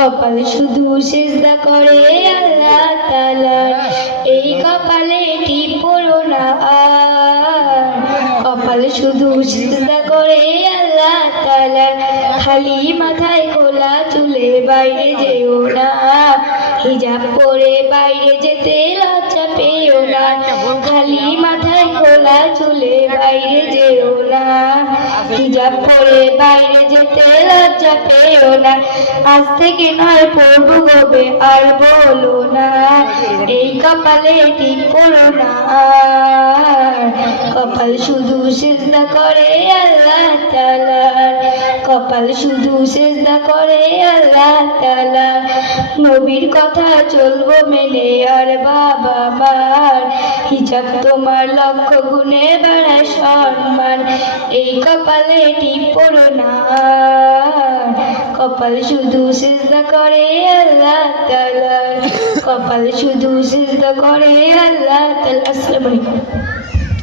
কপাল শুধু সেজদা করে আল্লাহ তালার এই কপালে টিপ পড়ো না। কপাল শুধু সেজদা করে আল্লাহ তালার খালি মাথায় খোলা চুলে বাইরে যেও না। হিজাব পরে বাইরে যেতে বাইরে যেতে লজ্জা পেও না। আজ থেকে নয় পড়ব আর বলো না, এই কপালে ঠিক করো না। কপাল শুধু সিজদা করে আল্লাহ তালার কপাল শুধু সিজদা করে আল্লাহ তালা নবীর কথা চলবো মেনে, আর বাবা মার হিজাব তোমার লক্ষ্য গুণে বাড়ায় সম্মান। এই কপালে টিপ না। কপাল শুধু সিজদা করে আল্লাহ তালা কপাল শুধু সিজদা করে আল্লাহ তালা আসসালামু আলাইকুম।